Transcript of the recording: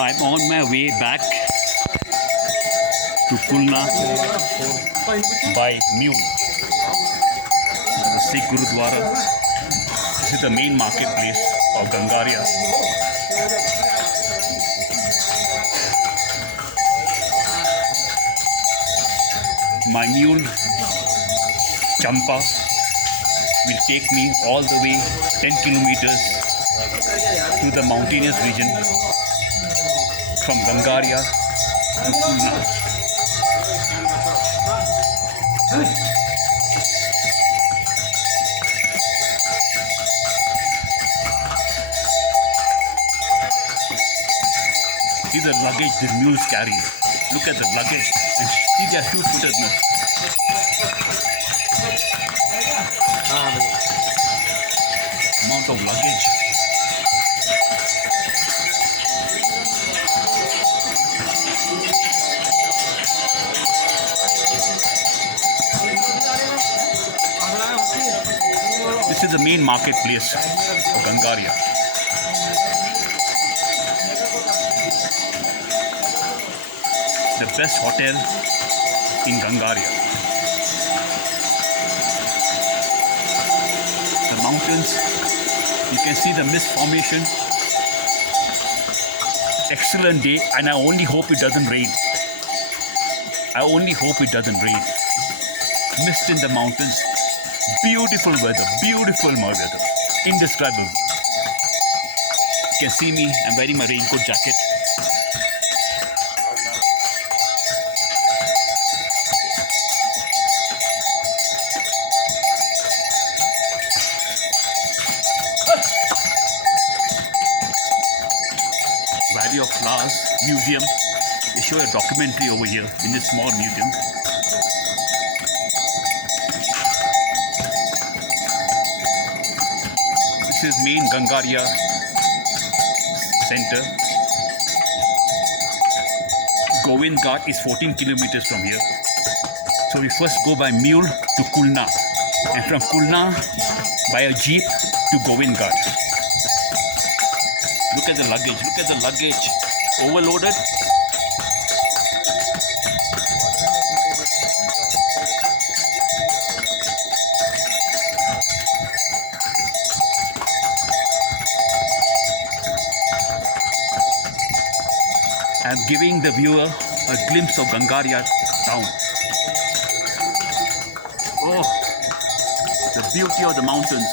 I'm on my way back to Pulna by mule. This is the Sikh Gurudwara. This is the main marketplace of Ghangharia. My mule, Champa, will take me all the way 10 kilometers to the mountainous region from Ghangharia to Pulna. See the luggage the mules carry. Look at the luggage and see their two-footedness. Amount of luggage. This is the main marketplace of Ghangharia. The best hotel in Ghangharia. The mountains, you can see the mist formation. Excellent day, and I only hope it doesn't rain. I only hope it doesn't rain. Mist in the mountains. Beautiful weather, indescribable. You can see me, I'm wearing my raincoat jacket. Valley of Flowers Museum. They show a documentary over here in this small museum. This is main Ghangharia center. Govindghat is 14 kilometers from here. So we first go by mule to Pulna, and from Pulna by a jeep to Govindghat. Look at the luggage, overloaded. I'm giving the viewer a glimpse of Ghangharia town. Oh, the beauty of the mountains.